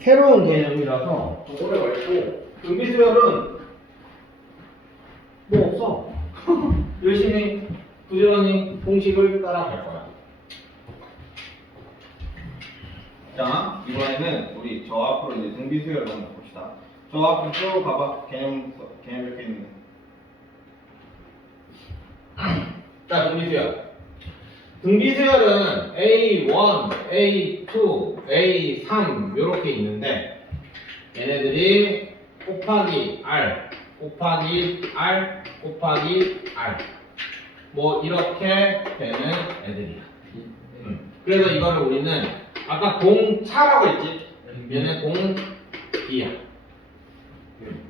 새로운 개념이라서 좀 오래 걸리고 등비수열은 뭐 없어. 열심히 부지런히 공식을 따라갈 거야. 자, 이번에는 우리 저 앞으로 이제 등비수열을 한번 봅시다. 저 앞으로 쭉 가봐. 개념 이렇게 있는. 자, 등비수열. 등비수열은 A1, A2, A3 이렇게 있는데 얘네들이 곱하기 R, 곱하기 R, 곱하기 R 뭐 이렇게 되는 애들이야. 그래서 이거를 우리는 아까 공차라고 했지? 얘는 공이야.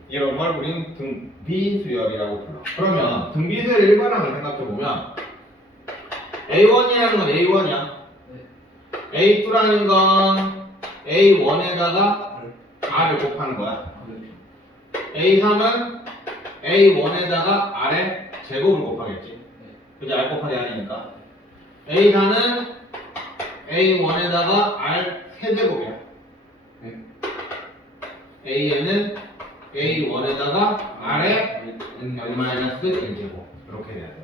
이런 걸 우리는 등비수열이라고 불러. 그러면 등비수열 일반항을 생각해보면 A1이라는 건 A1이야. A2라는 건 A1에다가 R을 곱하는 거야. A3은 A1에다가 R의 제곱을 곱하겠지. 그죠? R 곱하기 R이니까. A4는 A1에다가 R 세제곱이야. AN은 A1에다가 R의 N-1제곱. 이렇게 돼야 돼.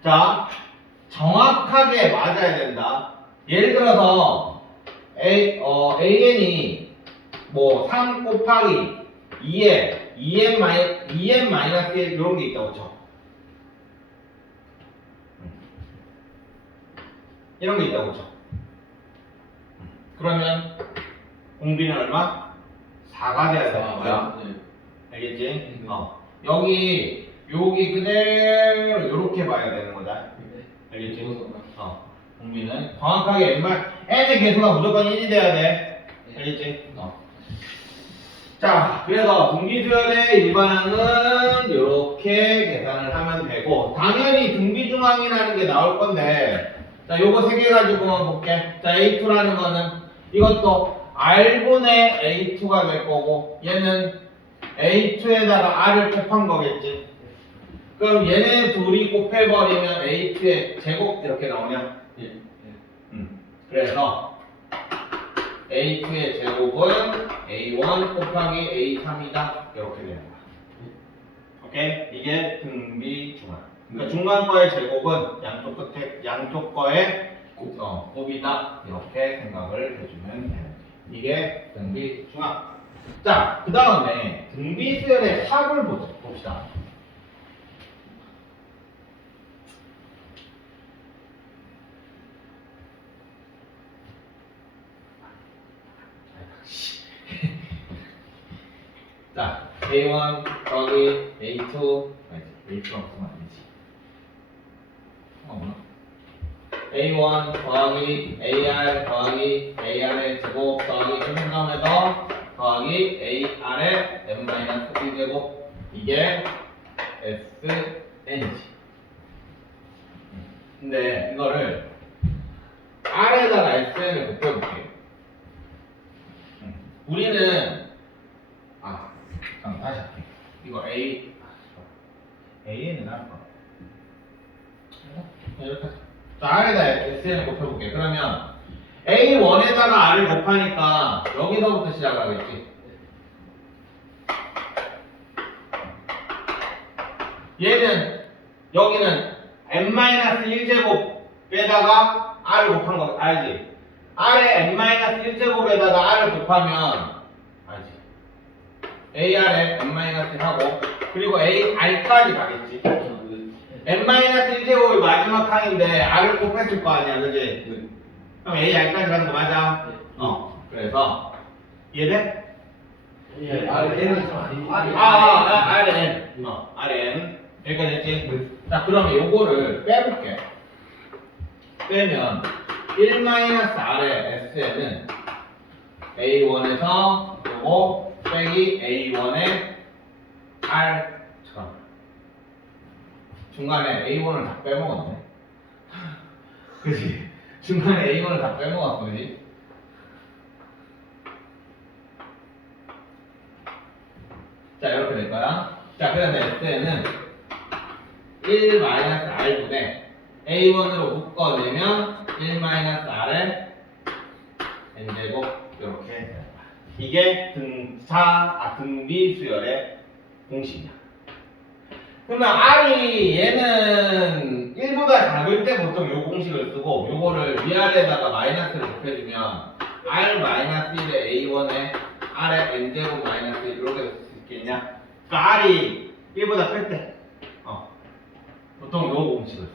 자, 정확하게 맞아야 된다. 예를 들어서 AN이 뭐 3 곱하기 2에 2n 마이너스 1 이런 게 있다고 쳐. 이런 게 있다고 쳐. 그러면 공비는 얼마? 4가 돼야 되는 거야. 알겠지? 여기 그대로 이렇게 봐야 되는 거다. 알겠지? 공비는 정확하게 n의 개수가 무조건 1이 돼야 돼. 알겠지? 자, 그래서 등비수열의 일반항은 이렇게 계산을 하면 되고 당연히 등비중항이라는 게 나올 건데 자, 요거 3개 가지고만 볼게. 자, A2라는 거는 이것도 R분의 A2가 될 거고 얘는 A2에다가 R을 곱한 거겠지. 그럼 얘네 둘이 곱해버리면 A2의 제곱 이렇게 나오냐? 그래서 A2의 제곱은 A1 곱하기 A3이다. 이렇게 되는 거야. 오케이? 이게 등비중항. 그러니까 중간거의 제곱은 양쪽 거의 곱이다. 이렇게 생각을 해주면 돼요. 이게 등비중항. 자, 그 다음에 등비수열의 합을 봅시다. 자, A1 더하기 A2 A2가 없으면 안 되지. A1 더하기 AR 더하기 AR의 제곱 더하기 끝점에서 더하기 AR의 n-1제곱 이게 SN이지. 근데 이거를 R에다가 SN을 곱해볼게. 우리는 잠깐 다시 할게. 이거 AN은 할까? 이렇게 하자. 자, R에다 SN을 곱해볼게. 그러면 A1에다가 R을 곱하니까 여기서부터 시작을 하겠지. 여기는 n-1제곱에다가 R을 곱한 거 알지? R에 n-1제곱에다가 R을 곱하면 알지? AR에 n-1 하고 그리고 AR까지 가겠지. n-1제곱이 마지막 항인데 R을 곱했을 거 아니야, 그지? 그럼 AR까지 가는 거 맞아? 그래서 이해돼? Rn Rn 여기까지 했지? 자, 그러면 요거를 빼볼게. 빼면 1-R의 SN은 A1에서 요거 빼기 A1의 R처럼 중간에 A1을 다 빼먹었네. 그치? 중간에 A1을 다 빼먹었어, 그치? 자, 이렇게 될 거야. 자, 그 다음에 SN은 1-R분의 A1으로 묶어내면 1-R의 N제곱 이렇게 이게 등비 수열의 공식이야. 그러면 R이 얘는 1보다 작을 때 보통 요 공식을 쓰고 요거를 위아래에다가 마이너스를 곱해주면 R-1의 A1에 R의 N제곱 마이너스 이렇게 쓸 수 있겠냐? 그러니까 R이 1보다 클 때 보통 요 공식을 써.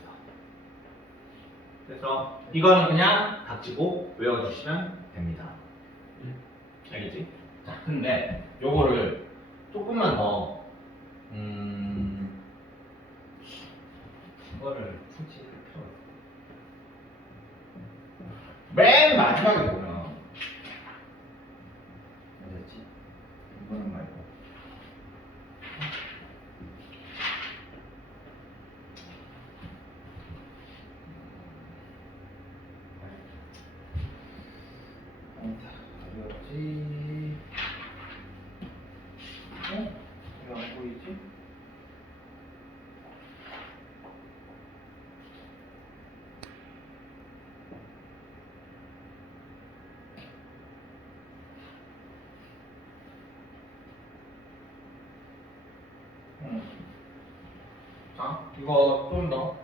그래서 이거는 그냥 닥치고 외워주시면 됩니다. 알겠지? 자, 근데 요거를 조금만 더 이거를 굳이 할 필요가 없어. 맨 마지막에 보면 뭐였지? 이거는 말고 어디였지? 왜 안 보이지? 자, 이거 좀 더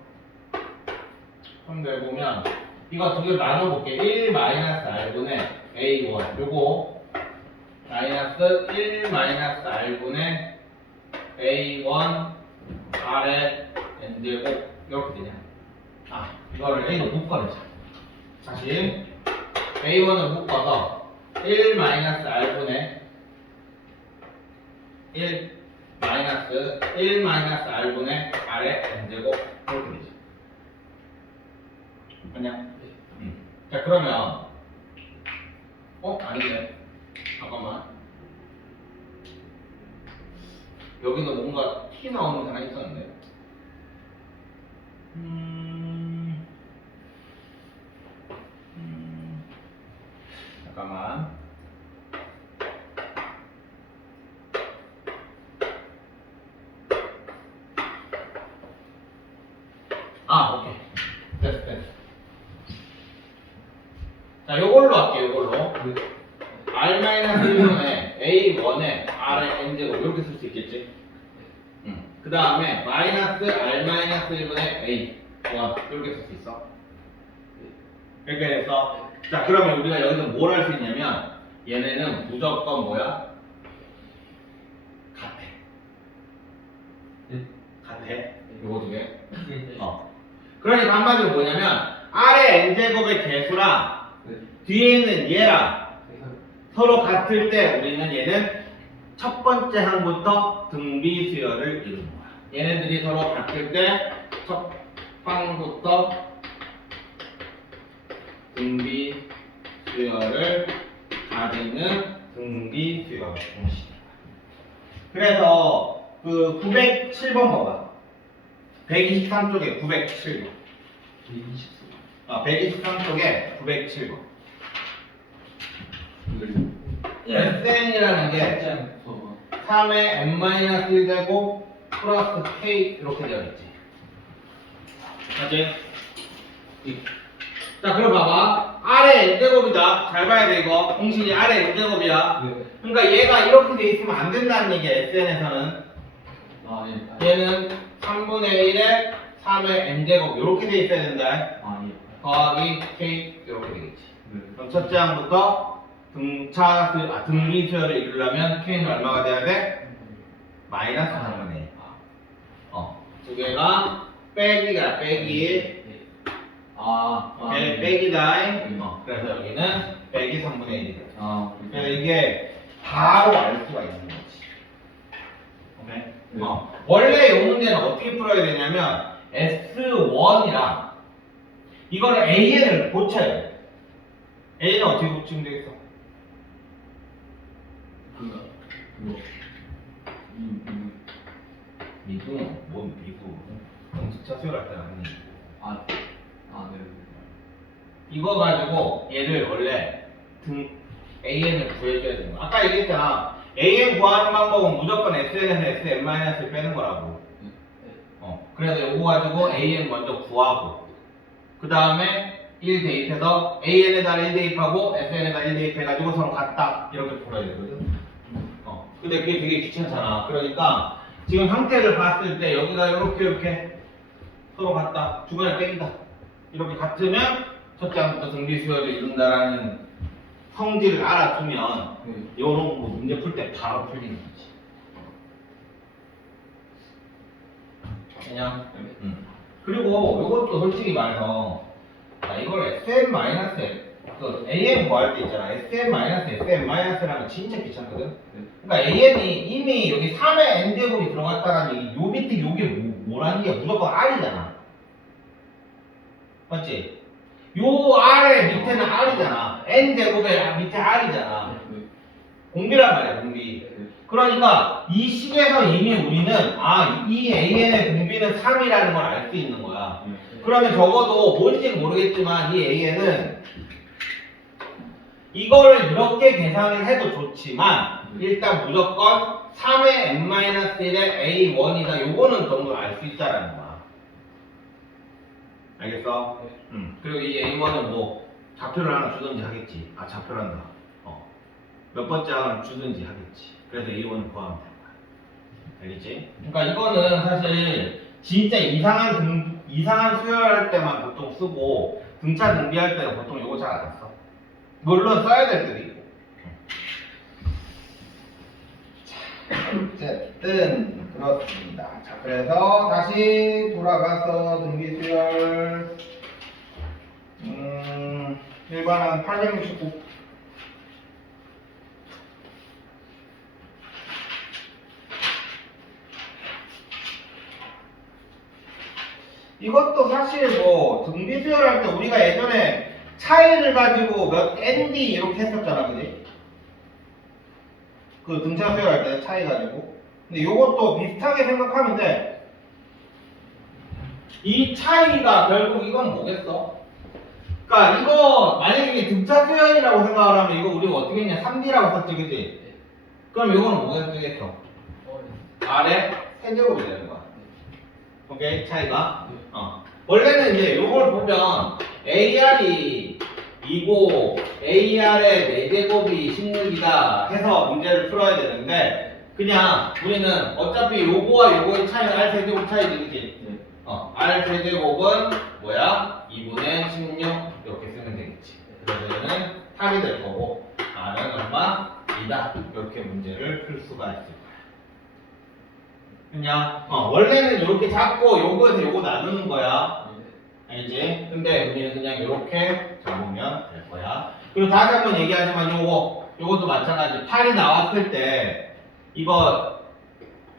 해보면 이거 두 개 나눠볼게. 1 마이너스 R분의 A1 요거 마이너스 1 마이너스 R분의 A1 R의 N제곱 이렇게 되냐? 아, 이거를 A로 묶어내자. 다시 A1을 묶어서 1 마이너스 R분의 1 마이너스 R분의 R의 N제곱 이렇게 되지. 맞냐? 자, 그러면 아니네. 잠깐만. 여기는 뭔가 T 나오는 게 하나 있었는데. 잠깐만. 오케이. 됐어. 자, 요걸로 할게요, 요걸로. R-1분의 A1의 R의 N제곱, 이렇게 쓸 수 있겠지? 그 다음에, 마이너스 R-1분의 A1, 이렇게 쓸 수 있어. 이렇게 해서, 자, 그러면 우리가 여기서 뭘 할 수 있냐면, 얘네는 무조건 뭐야? 같아. 같아. 요거 두 개. 그러니까 한마디로 뭐냐면 R의 N제곱의 개수랑 뒤에 있는 얘랑 서로 같을 때 우리는 얘는 첫 번째 항부터 등비 수열을 이루는 거야. 얘네들이 서로 같을 때 첫 항부터 등비 수열을 가지는 등비 수열 공식이야. 그래서 그 907번 봐봐. 123쪽에 907번. 123쪽에 907번. SN이라는 게 3의 n-1제곱 플러스 k 이렇게 되어 있지. 맞지? 자, 그럼 봐봐. R의 n제곱이다. 잘 봐야 돼, 이거. 공식이 R의 n제곱이야. 그러니까 얘가 이렇게 돼 있으면 안 된다는 얘기야, SN에서는. 얘는 3분의 1에 3의 n제곱 이렇게 돼 있어야 된다. 더하기 k 이렇게 되겠지. 그럼 첫째 항부터 등비 수열을 이루려면 k는 얼마가 돼야 돼? 마이너스 3분의 1. 두 개가 빼기가 빼기. 빼기다. 그래서 여기는 빼기 3분의 1이 돼. 그래서 이게 바로 알 수가 있는 거지. 오케이? 원래 이 문제는 어떻게 풀어야 되냐면 S1이랑 이거를 AN을 고쳐야 돼. AN은 어떻게 고치면 되겠어? 미분? 뭔 미분? 공식차 수열할 때는 아니고. 이거 가지고 얘를 원래 AN을 구해줘야 되는 거야. 아까 얘기했잖아. AN 구하는 방법은 무조건 SN에서 SN-을 빼는 거라고. 그래서 이거 가지고 AN 먼저 구하고 그 다음에 1 대입해서 AN에다 1 대입하고 SN에다 1 대입해가지고 서로 같다 이렇게 풀어야 되거든. 근데 그게 되게 귀찮잖아. 그러니까 지금 형태를 봤을 때 여기가 이렇게 서로 같다. 중간에 뺀다. 이렇게 같으면 첫째 항부터 등비수열을 이룬다라는 성질을 알아두면 이런 거 문제 풀 때 바로 풀리는 거지. 그냥. 그리고 이것도 솔직히 말해서 자, 이걸 SM-N 그 AN 구할 때 있잖아. SM-SM-라면 진짜 귀찮거든. 그러니까 AN이 이미 여기 3의 n제곱이 들어갔다는 얘기. 요 밑에 요게 뭐라는 게 무조건 R이잖아. 맞지? 요 R의 밑에는 R이잖아. n제곱의 밑에 R이잖아. 공비란 말이야, 공비. 그러니까 이 식에서 이미 우리는 이 AN의 공비는 3이라는 걸 알 수 있는 거야. 그러면 적어도 뭔지는 모르겠지만 이 AN은 이거를 이렇게 계산을 해도 좋지만 일단 무조건 3의 n-1의 A1이다. 요거는 정도 알 수 있다라는 거야. 알겠어? 그리고 이 A1은 뭐 좌표를 하나 주든지 하겠지. 좌표를 한다. 몇 번째 하나 주든지 하겠지. 그래서 A1을 구하면 될 거야. 알겠지? 그러니까 이거는 사실 진짜 이상한 수열할 때만 보통 쓰고 등차 등비할 때는 보통 이거 잘 안 써. 물론 써야 될 때도 있고. 자, 어쨌든 그렇습니다. 자, 그래서 다시 돌아가서 등비수열 일반항 869. 이것도 사실 뭐 등비수열할 때 우리가 예전에 차이를 가지고 몇 ND 이렇게 했었잖아, 그지? 그 등차 수열할 때 차이 가지고. 근데 요것도 비슷하게 생각하면 돼. 이 차이가 결국 이건 뭐겠어? 그러니까 이거 만약에 이게 등차 수열이라고 생각을 하면 이거 우리가 어떻게 했냐? 3D라고 썼지, 그지? 그럼 이거는 뭐겠어? R의 세제곱이 되는 거야. 오케이? 차이가? 원래는 이제 요걸 보면 AR이 2고 AR의 4제곱이 16이다 해서 문제를 풀어야 되는데 그냥 우리는 어차피 요거와 요거의 차이는 R 세제곱 차이지, 그치? R 세제곱은 뭐야? 2분의 16 이렇게 쓰면 되겠지. 그래서 얘는 8이 될 거고 R은 얼마? 2다. 이렇게 문제를 풀 수가 있을 거야. 그냥 원래는 이렇게 잡고 요거에서 요거 나누는 거야. 알지? 근데 우리는 그냥 이렇게 잡으면 될 거야. 그리고 다시 한번 얘기하지만 요것도 마찬가지. 8이 나왔을 때 이거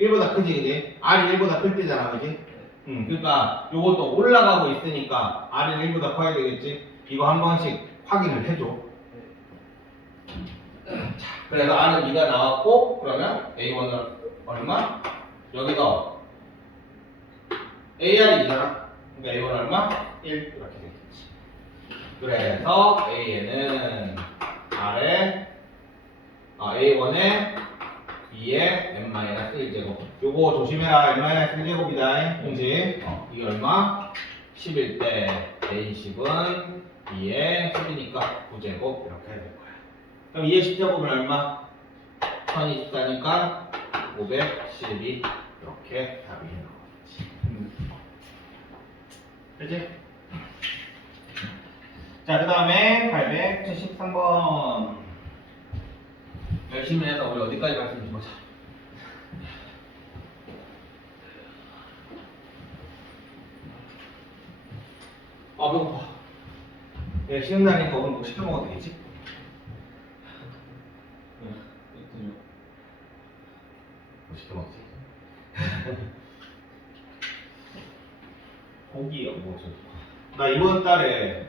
1보다 크지, 그지? R이 1보다 클 때잖아, 그지? 그러니까 요것도 올라가고 있으니까 R이 1보다 커야 되겠지? 이거 한 번씩 확인을 해줘. 자, 그래서 R은 2가 나왔고 그러면 A1은 얼마? 여기서 AR이 2잖아. 그러니까 A1 얼마? 1 이렇게 되겠지. 그래서 AN은 R에 A1에 2에 n-1제곱. 요거 조심해라. n-1제곱이다. 그지? 이게 얼마? 10일 때 A10은 2에 10이니까 9제곱 이렇게 될 거야. 그럼 2의 10제곱은 얼마? 1024니까 512 이렇게 답이 나오겠지. 그치? 자, 그 다음에 873번 열심히 해서 우리 어디까지 갈 수 있는지 보자. 배고파. 내가 쉬는 날이니까 오늘 뭐 시켜 먹어도 되겠지? 뭐 시켜 먹지? 고기요, 뭐 나 이번 달에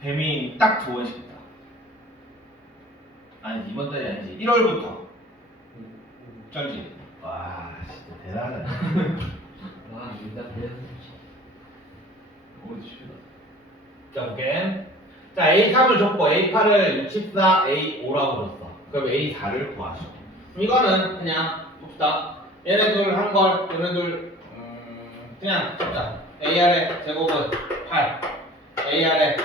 배민 딱 2번 시켰다. 아니 이번 달이 아니지. 1월부터. 쩔지? 와 진짜 대단하다. 와, 진짜 대단하다. 자 볼게. 자 A3을 줬고 A8을 64, A5라고 줬어. 그럼 A4를 구하셔. 이거는 그냥 봅시다. 얘네들 한 걸, 얘네들 그냥 자 AR의 제곱은 8, AR의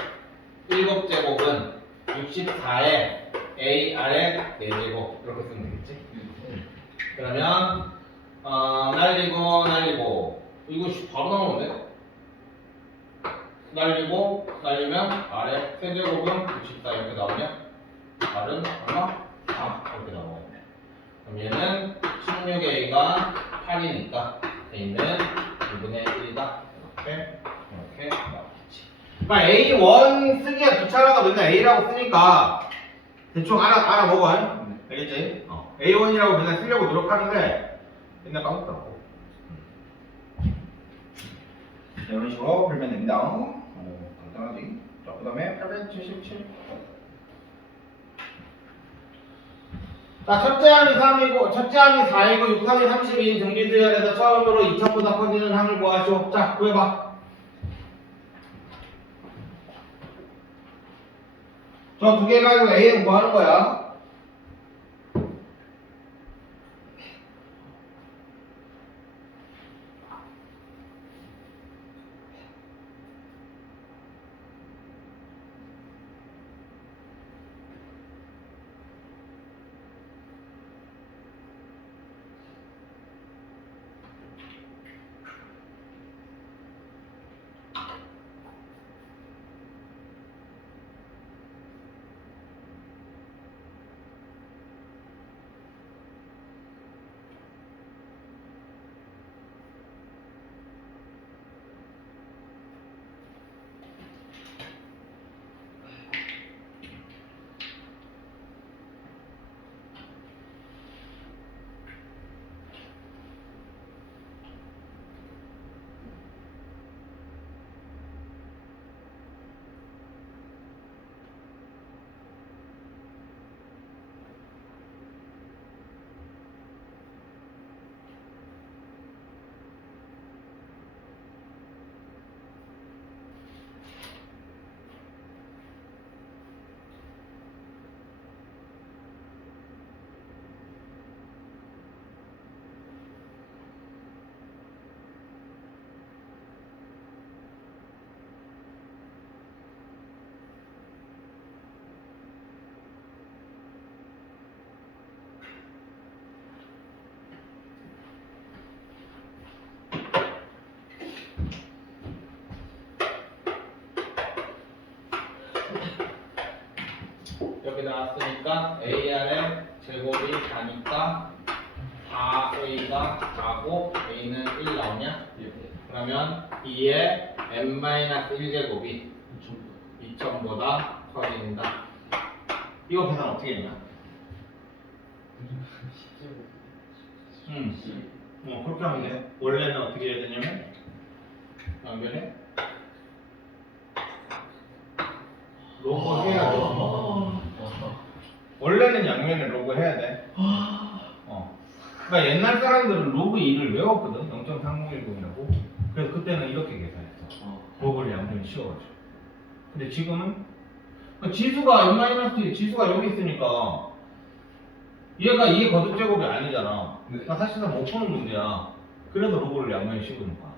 7제곱은 64에 a 아래 4제곱 이렇게 쓰면 되겠지? 그러면 날리고 이거 바로 나오는데? 날리면 아래 세제곱은 64 이렇게 나오면 R은 얼마? 4 이렇게 나오겠네. 그럼 얘는 16a가 8이니까 a는 2분의 1이다 이렇게 나오겠지. 그러니까 A1 쓰기가 귀찮아가 맨날 A라고 쓰니까 대충 알아먹어요. 알겠지? A1이라고 맨날 쓰려고 노력하는데 맨날 까먹더라고. 이런 식으로 풀면 됩니다. 간단하지? 자, 그 다음에 877. 자, 첫째 항이 3이고, 첫째 항이 4이고, 6항이 32인 등비수열에서 처음으로 2000보다 커지는 항을 구하시오. 자, 구해봐. 저 두 개 가지고 A는 뭐 하는 거야? 여기 나왔으니까 A 아래 제곱이 4니까 4A가 4고 A는 1 나오냐? 그러면 2의 n-1제곱이 2000보다 커진다. 이거 계산 어떻게 했냐? 그렇게 하면 돼. 원래는 어떻게 해야 되냐면 연결해 로그 해야 돼. 원래는 양면에 로그 해야 돼. 그러니까 옛날 사람들은 로그 2를 외웠거든. 0.3010이라고. 그래서 그때는 이렇게 계산했어. 로그를 양면에 씌워가지고. 근데 지금은 지수가 n-1 지수가 여기 있으니까 얘가 2의 거듭제곱이 아니잖아. 그러니까 사실상 못 푸는 문제야. 그래서 로그를 양면에 씌우는 거야.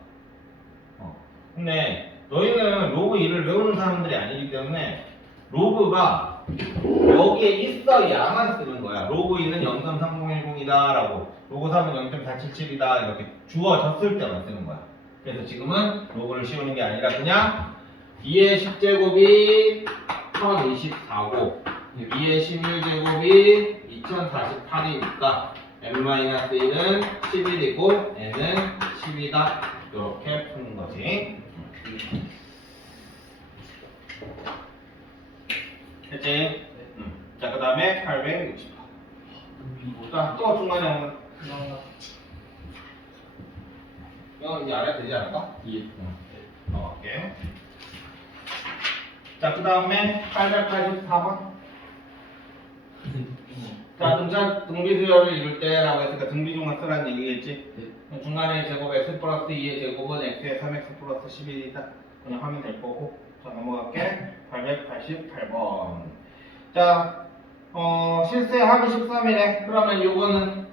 근데 너희는 로그 2를 외우는 사람들이 아니기 때문에 로그가 여기에 있어야만 쓰는 거야. 로그 2는 0.3010이다 라고, 로그 3은 0.477이다 이렇게 주어졌을 때만 쓰는 거야. 그래서 지금은 로그를 씌우는 게 아니라 그냥 2의 10제곱이 1024고 2의 11제곱이 2048이니까 n-1은 11이고 n은 10이다 이렇게 푸는 거지. 됐지? 자, 그 다음에 860. 자, 또 중간에 이건 이제 알아야 되지 않을까? 넣을게. 자, 그 다음에 884번. 자, 등비수열을 이룰 때라고 했으니까 등비중을 쓰라는 얘기겠지? 중간에 제곱 x 플러스 2의 제곱은 x의 3x 플러스 11이다. 그냥 하면 될 거고. 자, 넘어갈게. 888번. 자, 실수의 합이 13이래. 그러면 요거는,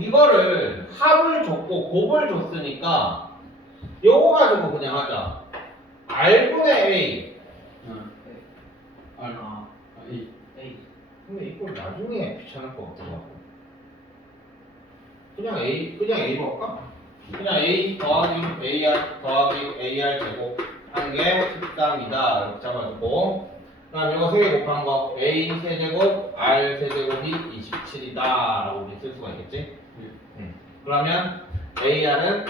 이거를 합을 줬고 곱을 줬으니까 요거 가지고 그냥 하자. R분의 A. A. 근데 이걸 나중에 귀찮을 것 같더라고. 그냥 A로 할까? 그냥 A 더하기 AR 더하기 AR 제곱 하는 게 13이다. 이렇게 잡아주고. 그 다음 이거 3개 곱한 거 A 세제곱 R 세제곱이 27이다 라고 우리 쓸 수가 있겠지? 그러면 AR은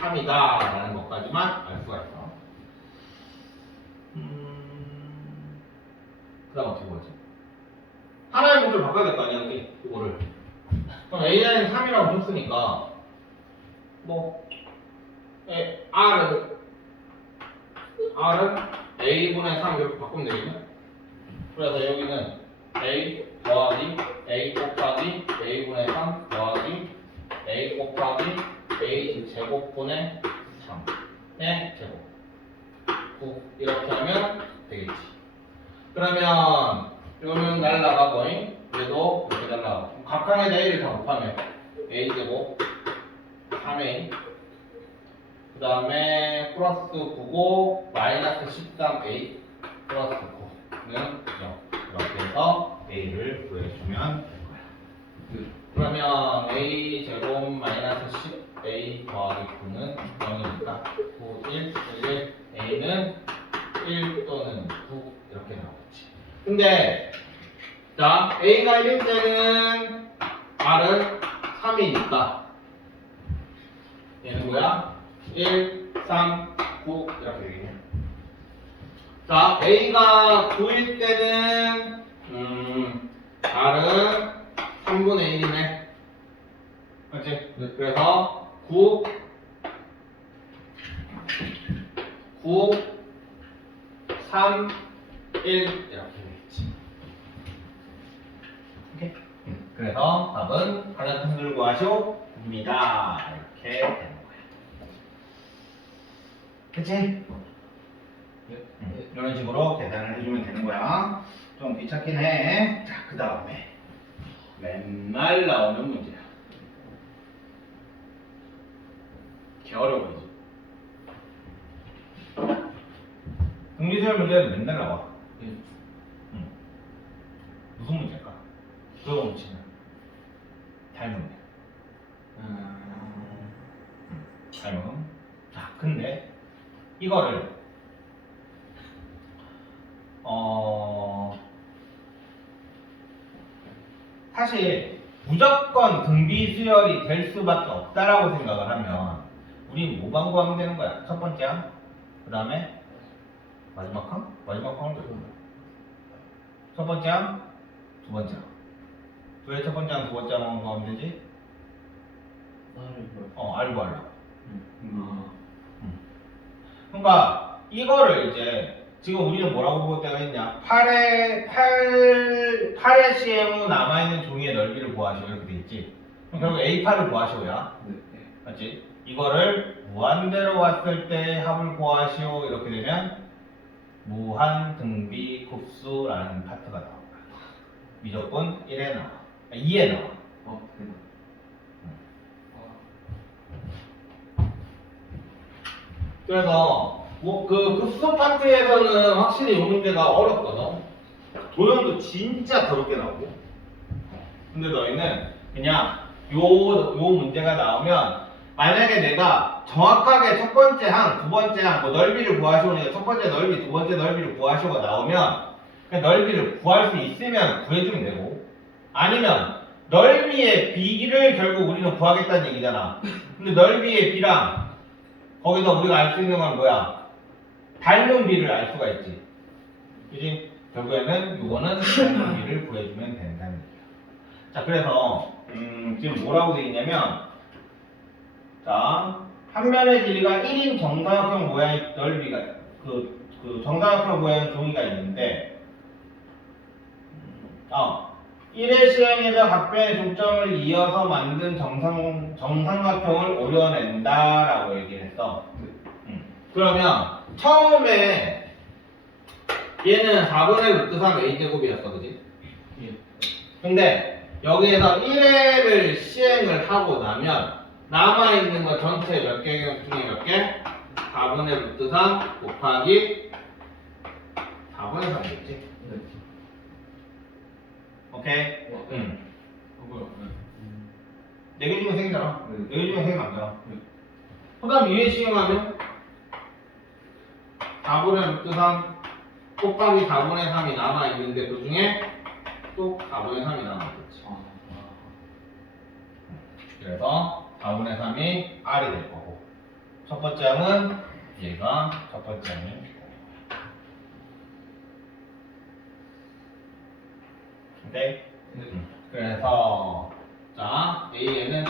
3이다 라는 것까지만 알 수가 있어. 그 다음 어떻게 보지? 하나의 문제를 바꿔야 될 거 아니야, 여기 이거를. 그럼 AR은 3이라고 줬으니까 뭐 R은 A분의 3 이렇게 바꾸면 되겠네? 그래서 여기는 A 더하기 A 곱하기 A분의 3 더하기 A 곱하기 A 제곱분의 3의 제곱 9 이렇게 하면 되겠지. 그러면 이거는 날라가고 얘도 이렇게 날라가고 각각의 A를 다 곱하면 A 제곱 3A 그 다음에 플러스 9고 마이너스 13A 플러스 9는 0 이렇게 해서 A를 구해주면 될 거야. 그러면 A 제곱 마이너스 10A 더하기 9는 0이니까 9, 1, 1, A는 1 또는 9 이렇게 나오겠지. 근데 자 A가 1일 때는 R은 3이니까 얘는 뭐야? 1, 3, 9 이렇게 되겠네. 자, A가 9일 때는 R은 3분의 1이네. 그렇지? 네. 그래서 9, 3, 1 이렇게 되겠지. 오케이? 그래서 답은 가장 큰 걸 구하시오입니다. 이렇게 되는 거야. 그치? 이런 식으로 계산을 해주면 되는 거야. 좀 귀찮긴 해. 자, 그 다음에 맨날 나오는 문제야. 개 어려워 보이지? 등비수열 문제는 맨날 나와. 무슨 문제일까? 그거 묻히면 닮은 닮은. 자, 근데 이거를 사실 무조건 등비수열이 될 수밖에 없다라고 생각을 하면 우린 뭐만 구하면 되는 거야? 첫 번째 항, 그 다음에 마지막 항? 마지막 항도 있고 첫 번째 항, 두 번째 항. 왜 첫 번째 항, 두 번째 항만 구하면 되지? 알고 하려고. 그러니까 이거를 이제 지금 우리는 뭐라고 볼 때가 있냐? 8의 CM으로 남아있는 종이의 넓이를 구하시오 이렇게 돼 있지. 그럼 결국 A8을 구하시오야. 맞지? 이거를 무한대로 왔을 때 합을 구하시오 이렇게 되면 무한 등비 kup수라는 파트가 나와. 무조건 1에 나와. 2에 나와. 그래서 그 급수 파트에서는 확실히 이 문제가 어렵거든. 도형도 진짜 더럽게 나오고. 근데 너희는 그냥 요 문제가 나오면 만약에 내가 정확하게 첫 번째 항, 두 번째 항, 뭐 넓이를 구하시오니까 첫 번째 넓이, 두 번째 넓이를 구하시오가 나오면 그냥 넓이를 구할 수 있으면 구해주면 되고 아니면 넓이의 비를 결국 우리는 구하겠다는 얘기잖아. 근데 넓이의 비랑 거기서 우리가 알 수 있는 건 뭐야? 닮은 비를 알 수가 있지. 그지? 결국에는 이거는 닮은 비를 구해주면 된다는 얘기야. 자, 그래서 지금 뭐라고 되어 있냐면 자, 한 면의 길이가 1인 정사각형 모양의 넓이가 그 정사각형 모양의 종이가 있는데 1의 시행에서 각 변의 중점을 이어서 만든 정삼각형을 오려낸다라고 얘기를 했어. 그러면 처음에 얘는 4분의 루트 3 a제곱이었어, 그지? 근데 여기에서 1회를 시행을 하고 나면 남아있는 거 전체 몇 개 중에 몇 개? 4분의 루트 3 곱하기 4분의 3이겠지? 네. 오케이? 어, 응. 뭐야? 네. 4개 중에 3개잖아. 네. 4개 중에 3개 맞잖아. 네. 그 다음 위에 시행하면 4분의 루트 3 곱하기 4분의 3이 남아있는데 그 중에 또 4분의 3이 남아있겠지. 아. 그래서 4분의 3이 R이 될 거고 첫 번째 항은 얘가 첫 번째 항이 되는 거야. 오케이? 네. 그래서 자 A에는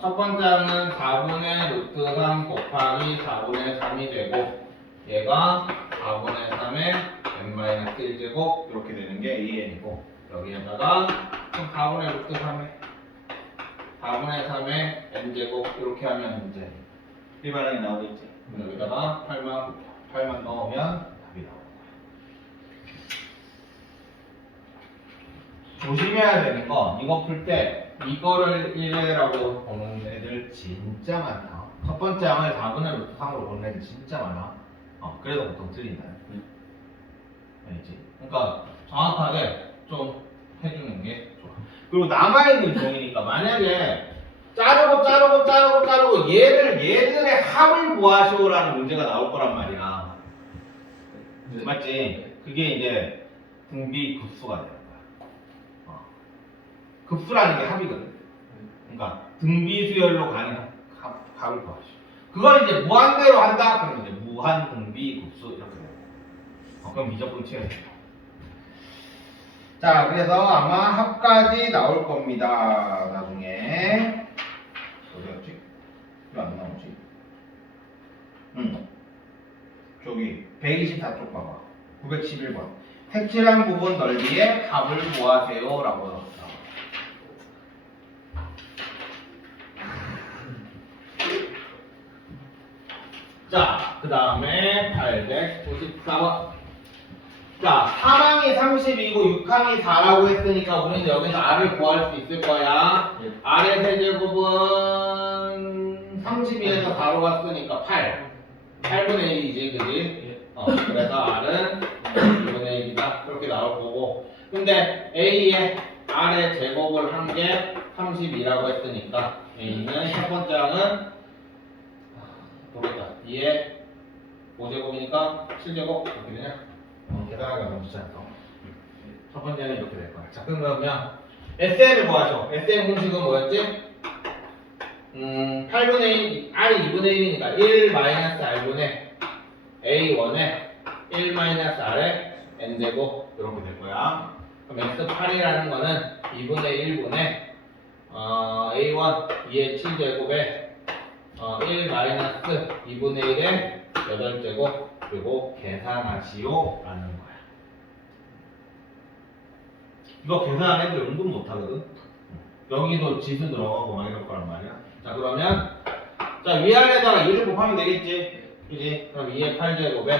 첫 번째 항은 4분의 루트 3 곱하기 4분의 3이 되고 얘가 4분의 3의 n-1제곱 이렇게 되는 게 AN이고 여기에다가 4분의 루트 3의 4분의 3의 n제곱 이렇게 하면 이제 일반항이 나오겠지. 여기다가 8만 넣으면 답이 나오는 거야. 조심해야 되는 거 이거 풀 때 이거를 1회라고 보는 애들 진짜 많다. 첫 번째 항을 4분의 루트 3으로 보는 애들 진짜 많아. 그래서 보통 틀린다. 알지? 그러니까 정확하게 좀 해주는 게 좋아. 그리고 남아있는 종이니까 만약에 자르고 얘들의 합을 구하시오라는 문제가 나올 거란 말이야. 네. 맞지? 그게 이제 등비 급수가 되는 거야. 급수라는 게 합이거든. 그러니까 등비 수열로 가는 합을 구하시오. 그걸 이제 무한대로 한다? 그러면 이제 무한 등비 급수 이렇게 돼요. 그럼 미적분 취해야 돼요. 자, 그래서 아마 합까지 나올 겁니다. 나중에. 어디였지? 왜 안 나오지? 저기 124쪽 봐봐. 911번. 색칠한 부분 넓이의 합을 구하세요. 라고 나왔다. 자, 그 다음에 894번. 자, 3항이 32고 6항이 4라고 했으니까 우리는 여기서 R을 구할 수 있을 거야. 예. R의 세제곱은 32에서 4로 갔으니까 8. 8분의 1이지, 그지? 그래서 R은 2분의 1이다. 그렇게 나올 거고. 근데 A의 R의 제곱을 한 게 32라고 했으니까 A는 첫 번째 항은 모르겠다. 2의 5제곱이니까 7제곱 어떻게 되냐? 계산하기가 너무 귀찮다. 첫 번째는 이렇게 될 거야. 자, 그러면 SN을 구하셔. SN 공식은 뭐였지? 8분의 1, R이 2분의 1이니까 1 마이너스 R분의 A1에 1 마이너스 R의 N제곱 이렇게 될 거야. 그럼 S8이라는 거는 2분의 1분의 A1 2의 7제곱에 1 마이너스 2분의 1의 8제곱 그리고 계산하시오 라는 거야. 이거 계산 안 해도 은근 못하거든. 여기도 지수 들어가고 막 이럴 거란 말이야. 자, 그러면 자 위아래에다가 2를 곱하면 되겠지. 그지? 그럼 2의 8제곱에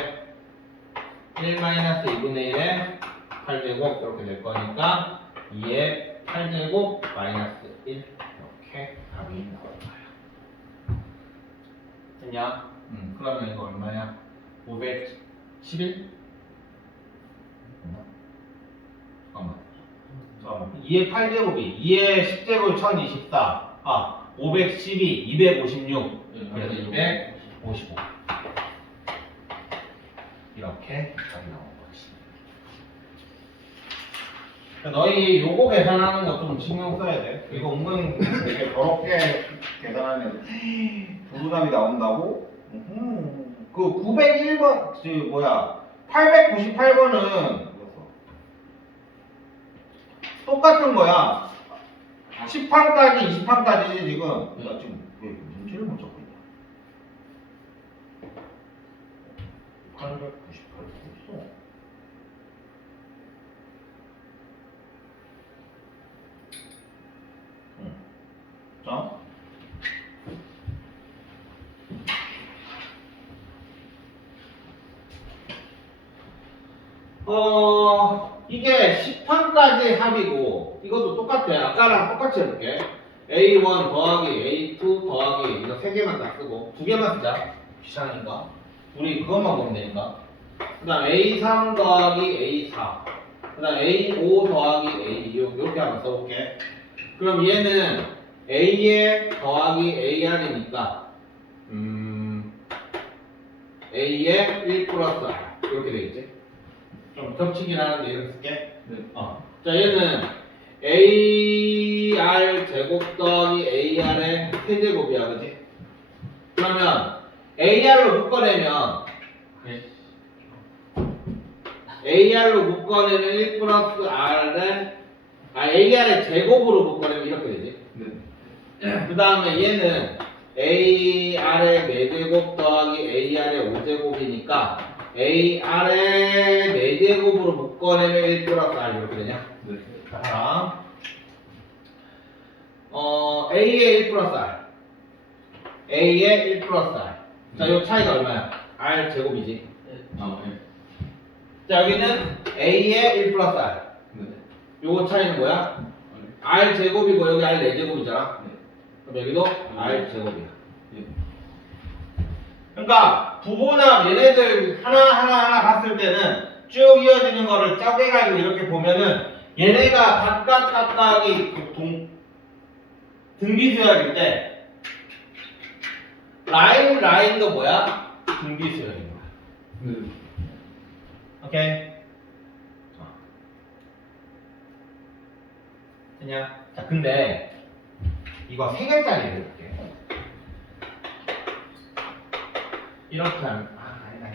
1 마이너스 2분의 1의 8제곱 이렇게 될 거니까 2의 8제곱 마이너스 1 이렇게 답이 나올 거야. 됐냐? 그러면 이거 얼마야? 511? 잠깐만. 2의 8제곱이 2의 10제곱 1024. 512, 256. 그래서 255. 이렇게 답이 나온 거지. 너희 요거 계산하는 거 좀 신경 써야 돼. 이거 은근 되게 더럽게 계산하는 애들. 부수답이 나온다고? 그 901번, 898번은 똑같은 거야. 10판까지, 20판까지지 지금. 나 지금 왜 문제를 못 적고 있냐? 898번 없어. 자. 이게 10판까지 합이고, 이것도 똑같아. 아까랑 똑같이 해볼게. A1 더하기 A2 더하기 이거 세 개만 딱 쓰고 두 개만 쓰자. 귀찮으니까. 우리 그것만 보면 되니까. 그 다음 A3 더하기 A4. 그 다음 A5 더하기 A 이렇게 한번 써볼게. 그럼 얘는 A에 더하기 AR이니까 A에 1 플러스 R 이렇게 되겠지? 좀 겹치긴 하는데 이렇게 쓸게. 네. 자 얘는 AR 제곱 더하기 AR의 세제곱이야 그지? 그러면 AR로 묶어내면 네. AR로 묶어내면 1 플러스 R의 AR의 제곱으로 묶어내면 이렇게 되지. 네. 그 다음에 얘는 AR의 4제곱 더하기 AR의 5제곱이니까 AR의 4제곱으로 묶어내면 1 플러스 R 이렇게 되냐? 네. 자, 다음 A의 1 플러스 R A의 1 플러스 R 자, 요 차이가 얼마야? R 제곱이지. 아, 네. 자, 여기는 A의 1 플러스 R 네. 요거 차이는 뭐야? 아, 네. R 제곱이고 여기 R 4제곱이잖아. 네. 그럼 여기도 R 제곱이야. 예. 그러니까 부분합 얘네들 하나 봤을 때는 쭉 이어지는 거를 쪼개가지고 이렇게 보면은 얘네가 각각이 등비수열일 때 라인도 뭐야? 등비수열인 거야. 네. 오케이? 됐냐? 자, 근데 이거 3개짜리 해볼게. 이렇게 하면 아니다.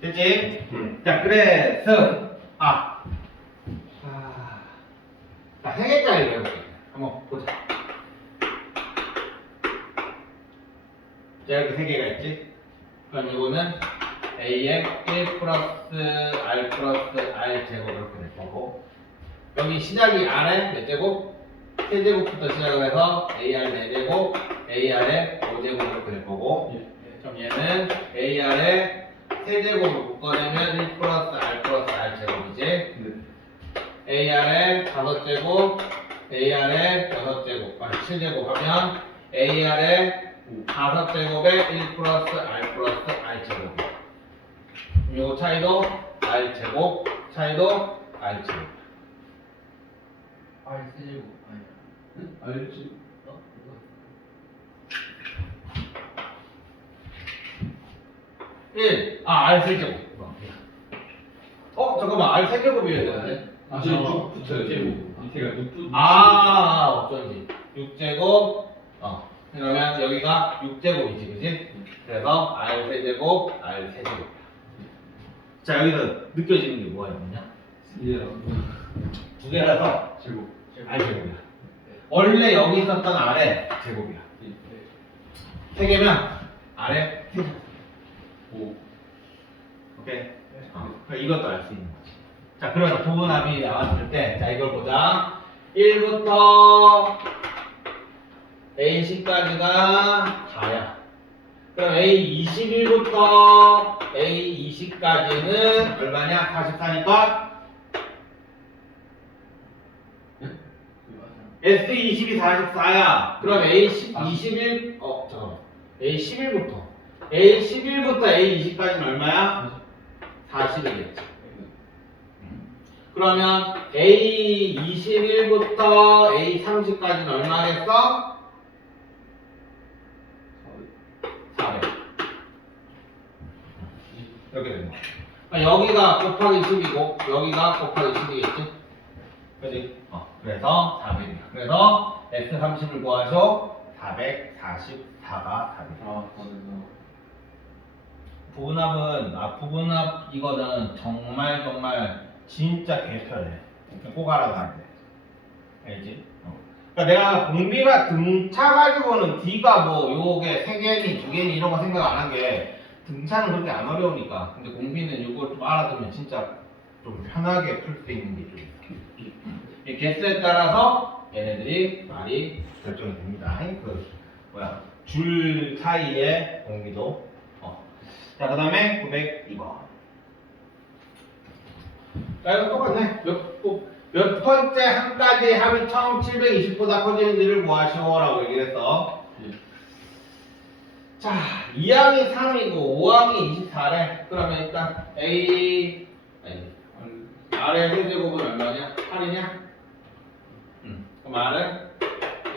됐지? 자, 그래서 자, 3개짜리로 해볼게. 한번 보자. 자, 이렇게 3개가 있지? 그럼 이거는 A의 1 플러스 R 플러스 R 제곱 이렇게 될 거고, 여기 시작이 R의 몇 제곱? 세제곱부터 시작을 해서 AR 4제곱, AR의 5제곱 이렇게 될 거고, 예. 그럼 얘는 AR의 세제곱을 묶어내면 1 플러스 R 제곱이지. 네. AR의 5제곱, AR의 6제곱, 7제곱 하면 AR의 5제곱에 1 플러스 R 제곱이야. 요 차이도 R 제곱, 차이도 R 제곱. R 세제곱 아니야. 응? 알지. 이거. 1, R 세제곱. 잠깐만, R 세제곱이어야 되는데. 이제 6 붙여요. 제곱. 밑에가 6 붙. 어쩐지. 6제곱, 그러면 여기가 6제곱이지, 그지? 그래서 R 세제곱, R 세제곱. 자, 여기서 느껴지는 게 뭐가 있냐? 이해라고. 두 개라서 제곱. R 제곱이야. 원래 여기 있었던 R의 제곱이야. 예. 세 개면 R의 세제곱. 5. 오케이? 그러니까 이것도 알 수 있는 거지. 자, 그래서 부분합이 나왔을 때, 자, 이걸 보자. 1부터 A10까지가 4야. 그럼 A21부터 A20까지는 얼마냐? 44니까 S20이 44야. 그럼 A21, 잠깐만. A11부터 A20까지는 얼마야? 40이겠지. 그러면 A21부터 A30까지는 얼마겠어? 400. 이렇게 되는 거야. 그러니까 여기가 곱하기 10이고 여기가 곱하기 10이겠지? 그지? 그래서 400이야. 그래서 S30을 구하셔. 444가 답이야. 아, 맞아요. 부분합 이거는 정말 진짜 개편해. 꼭 알아가야 돼. 알지? 그러니까 내가 공비가 등차 가지고는 D가 뭐 요게 3개니 2개니 이런 거 생각 안 한 게 등차는 그렇게 안 어려우니까. 근데 공비는 이걸 좀 알아두면 진짜 좀 편하게 풀 수 있는 게 좀 있어. 이 개수에 따라서 얘네들이 말이 결정이 됩니다. 줄 사이의 공비도. 자, 그 다음에 902번. 자, 이거 똑같네. 몇 번째 한 가지 합이 처음 720보다 커지는지를 구하시오라고 얘기를 했어. 예. 자, 2항이 3이고 5항이 24래. 그러면 일단 R의 세제곱은 얼마냐? 8이냐? 그럼 R은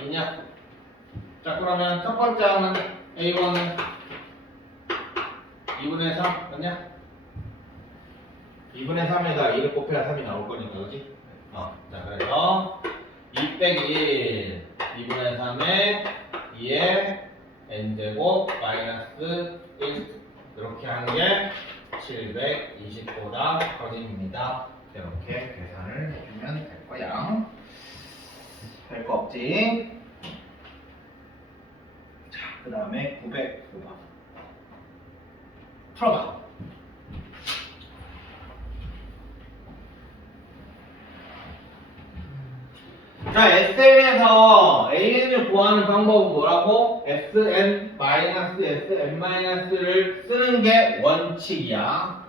2냐? 자, 그러면 첫 번째 항은 A1은 2분의 3 맞냐? 2분의 3에다 1을 곱해야 3이 나올 거니까, 그지? 자, 그래서 2 빼기 1, 2분의 3에 2에 n제곱 마이너스 1 이렇게 하는 게 720보다 커집니다. 이렇게 계산을 해주면 될 거야. 별 거 없지? 자, 그 다음에 905번 풀어봐. 자, SN에서 AN을 구하는 방법은 뭐라고? SN-SN-를 쓰는 게 원칙이야.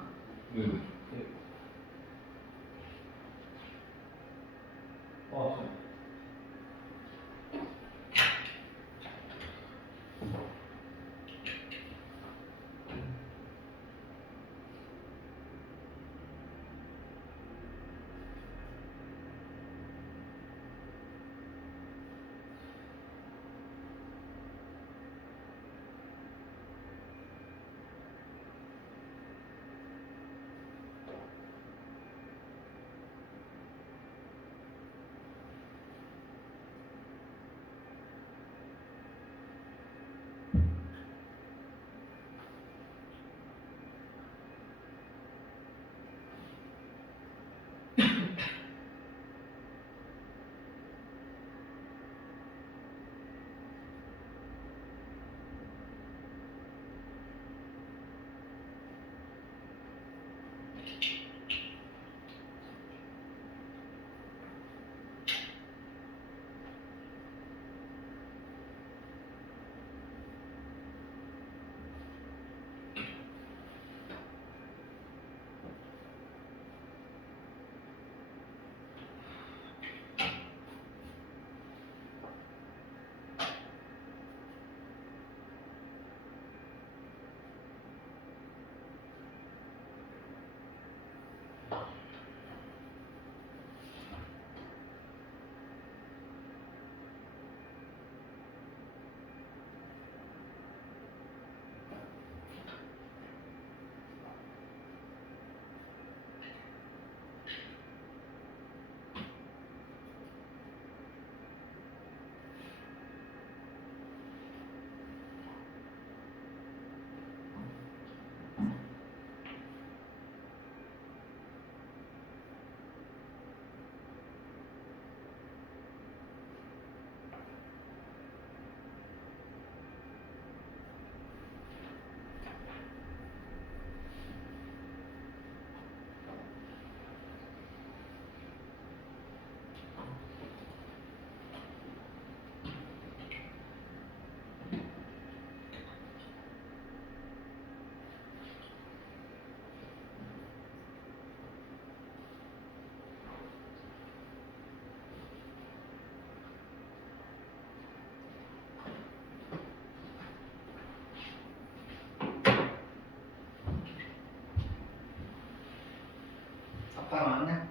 다 나왔냐?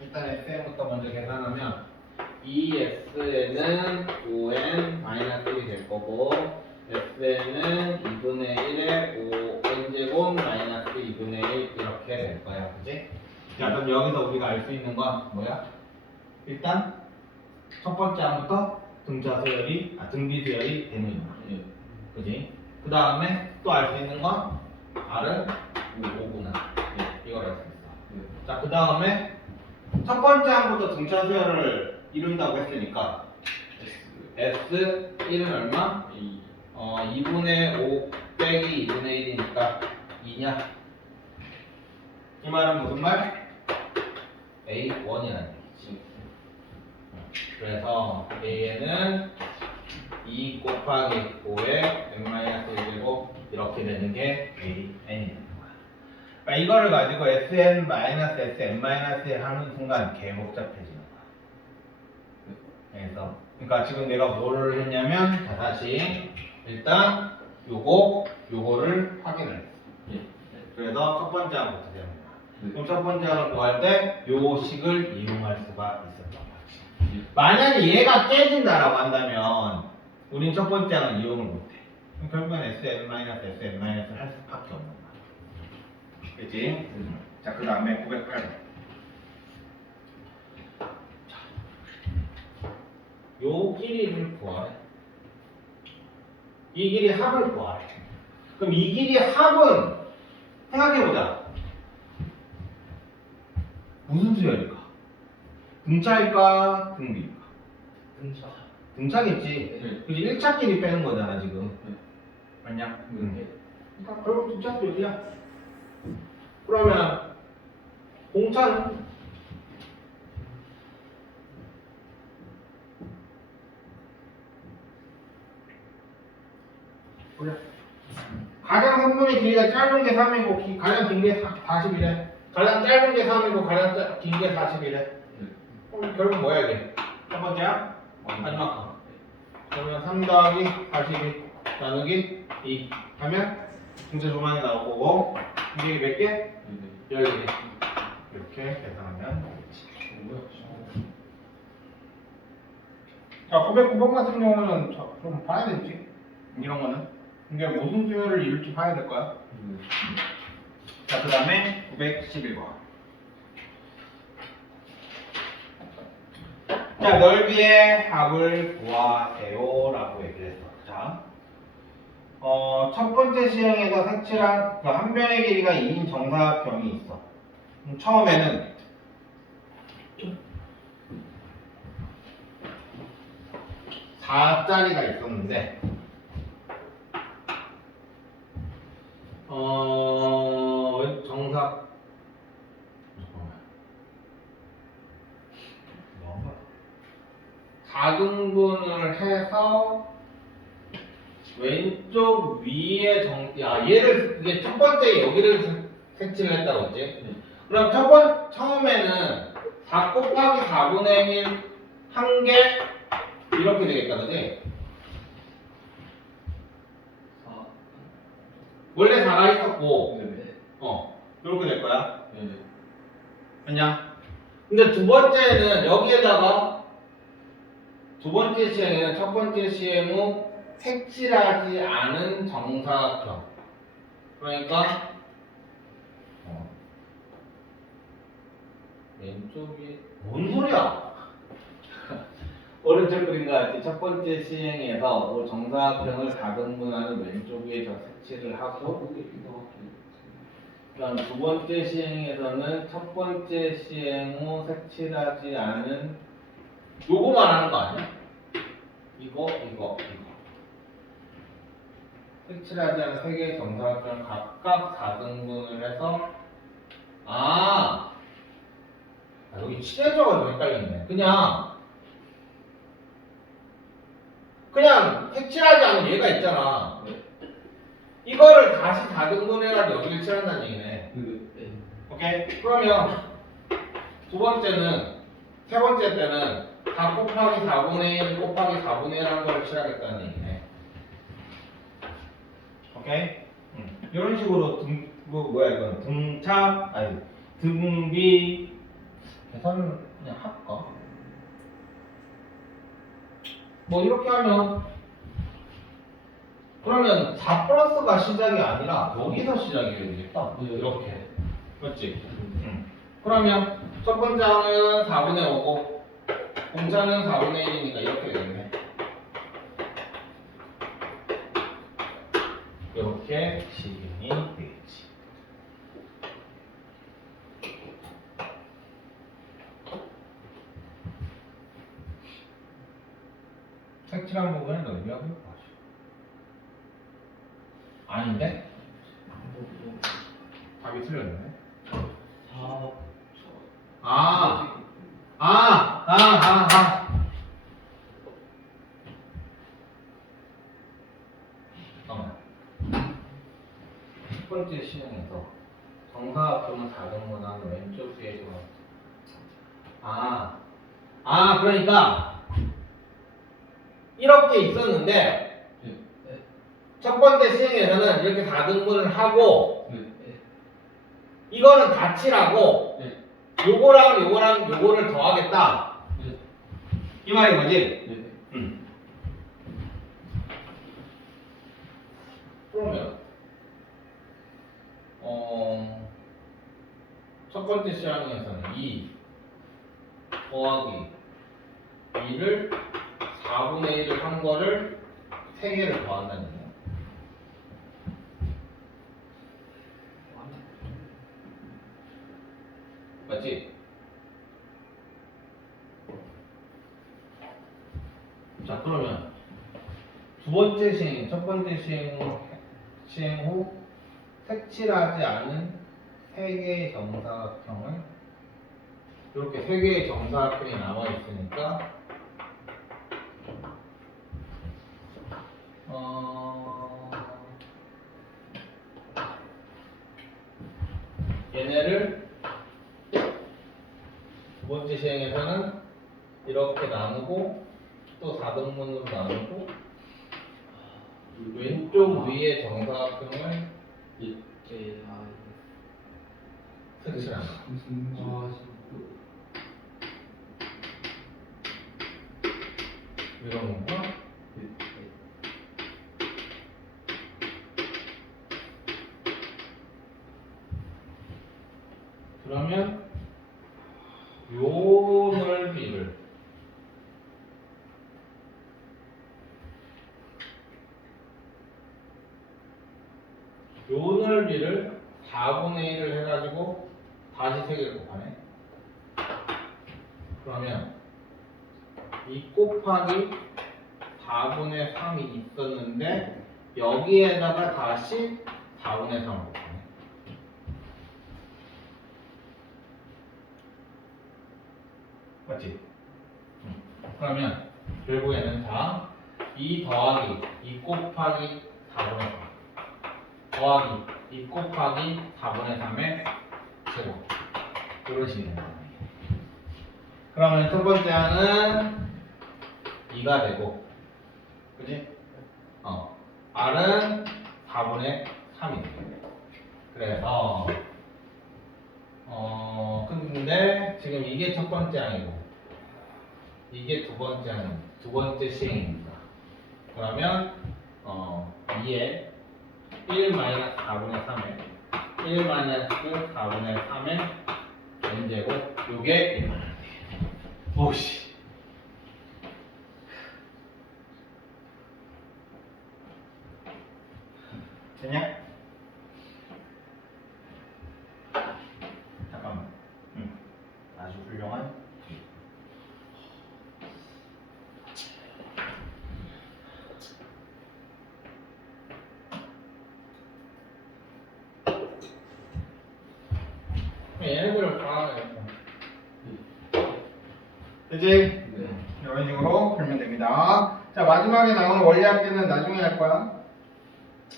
일단 SN부터 먼저 계산하면 2SN은 5N-1이 될 거고 SN은 2분의 1에 5N제곱 마이너스 2분의 1 이렇게 될 거야. 그지? 자, 그럼 여기서 우리가 알 수 있는 건 뭐야? 일단 첫 번째 항부터 등비 수열이 되는 거야. 그지? 그 다음에 또 알 수 있는 건 R은 5구나. 이걸 알 수 있어. 자, 그 다음에 첫 번째 항부터 등차 수열을 이룬다고 했으니까 S1은 얼마? 2분의 5 빼기 2분의 1이니까 2냐? 이 말은 무슨 말? A1이라는 얘기지. 그래서 A는 2 곱하기 5에 n-1제곱 이렇게 되는 게 AN이 되는 거야. 그러니까 이거를 가지고 Sn-Sn-1 하는 순간 개 복잡해지는 거야. 그래서 그러니까 지금 내가 뭐를 했냐면 자, 다시 일단 요거를 확인을 했어. 예. 그래서 첫 번째 항부터 됩니다. 네. 그럼 첫 번째 항을 구할 때 요 식을 이용할 수가 있었던 거지. 예. 만약에 얘가 깨진다라고 한다면 우린 첫 번째 항은 이용을 못해. 그럼 결국엔 Sn-Sn-을 할 수밖에 없는 거야. 그치? 자, 그 다음에 908번. 요 길이를 구하래. 이 길이 합을 구하래. 그럼 이 길이 합은 생각해보자. 무슨 수열일까? 등차일까? 등비일까? 등차. 등차겠지. 네. 그지? 1차 길이 빼는 거잖아 지금. 네. 맞냐? 네. 그러니까 결국 등차 수열이야. 그러면 공차는? 그래. 가장 성분의 길이가 짧은 게 3이고 가장 긴 게 40이래. 가장 짧은 게 3이고 가장 긴 게 40이래. 그럼 결국 뭐야 이게? 첫 번째야? 마지막 거. 그러면 3 더하기 42 나누기 2 하면 중체 조망이 나올 거고 이게 몇 개? 10개. 이렇게 계산하면 되겠지. 자, 909번 같은 경우는 좀 봐야 되지. 이런 거는. 이게 무슨 수열을 이룰지 봐야 될 거야. 자, 그 다음에 911번. 자, 넓이의 합을 구하세요. 라고 얘기를 했어. 자, 첫 번째 시행에서 색칠한 그 한 변의 길이가 2인 정사각형이 있어. 처음에는 4짜리가 있었는데, 정사, 잠깐만. 4등분을 해서 왼쪽 위에 얘를 이게 첫 번째 여기를 색칠을 했다고 했지. 그럼 처음에는 4 곱하기 4분의 1 한 개 이렇게 되겠다, 그지? 원래 4가 있었고, 이렇게 될 거야. 맞냐? 근데 두 번째는 여기에다가 두 번째 시행에는 첫 번째 시행 후 색칠하지 않은 정사각형. 그러니까 왼쪽이 뭔 소리야? 오른쪽 그림과 같이 첫 번째 시행에서 정사각형을 4등분하는 왼쪽 위에 저 색칠을 하고 그다음 두 번째 시행에서는 첫 번째 시행 후 색칠하지 않은 요거만 하는 거 아니야? 이거 색칠하지 않은 세 개의 정사각형을 각각 4등분을 해서 여기 칠해져가지고 헷갈리네. 그냥 색칠하지 않은 얘가 있잖아. 이거를 다시 4등분해가지고 여기를 칠한다는 얘기네. 오케이? 그러면 두 번째는 세 번째 때는 4 곱하기 4분의 1 곱하기 4분의 1 하는 걸 칠하겠다는 얘기네. 오케이? 이런 식으로 이건 등비 계산을 그냥 할까? 뭐 이렇게 하면 그러면 4 플러스가 시작이 아니라 여기서 시작이 되겠다. 이렇게. 맞지? 그러면 첫 번째 항은 4분의 5고 공차는 4분의 1이니까 이렇게 되겠네. 이렇게 시행이 되겠지. 색칠한 부분은 넓이하고 봐줘. 아닌데? 답이 틀렸네. 잠깐만. 첫 번째 시행에서 정사각형은 다른거는 왼쪽 위에 그러니까 이렇게 있었는데 네. 첫 번째 시행에서는 이렇게 다등분을 하고 네. 이거는 같이라고 네. 요거랑 요거랑 요거를 더하겠다 네. 이 말인 거지? 네. 그러면 첫 번째 시행에서는 2 더하기 2를 4분의 1을 한 거를 3개를 더한다는 거야. 맞지? 자, 그러면 두 번째 시행, 첫 번째 시행 후 색칠하지 않은 3개의 정사각형을 이렇게 3개의 정사각형이 남아 있으니까 얘네를 두 번째 시행에서는 이렇게 나누고 또 4등분으로 나누고 왼쪽 위의 정사각형을 색칠한다. 이런 건가? 그러면 요 넓이를 요 넓이를 4분의 1을 해가지고 다시 3개를 곱하네. 그러면 이 곱하기 4분의 3이 있었는데 여기에다가 다시 4분의 3을 곱하네. 맞지? 그러면 결국에는 다 2 더하기 2 곱하기 4분의 3 더하기 2 곱하기 4분의 3의 제곱 이런 식이 된다. 그러면 첫 번째 항은 2가 되고 그지? R은 4분의 3이 돼. 그래서 근데 지금 이게 첫 번째 항이고 이게 두 번째 항, 두 번째 시행입니다. 그러면 2에 1 마이너스 4분의 3에 1 마이너스 4분의 3의 n제곱 요게 1만 원. 오씨. 되냐? 잠깐만. 아주 훌륭한. 얘네들을 다 그치? 네. 이런 식으로 풀면 됩니다. 자, 마지막에 나오는 원리합계는 나중에 할 거야.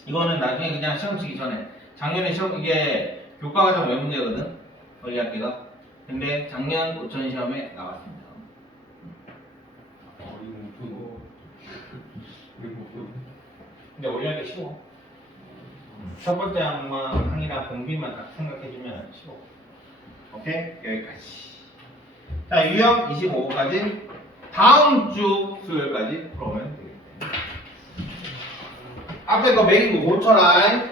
이거는 나중에 그냥 시험 치기 전에. 작년에 시험, 이게 교과과정 외문제거든. 원리합계가. 근데 작년 고천 시험에 나왔습니다. 근데 원리합계 쉬워. 첫 번째 항이랑 공비만 딱 생각해주면 쉬워. 오케이? 여기까지. 자, 유형 25까지 다음 주 수요일까지 풀어오면 되겠다. 앞에 거 매기고 고쳐라.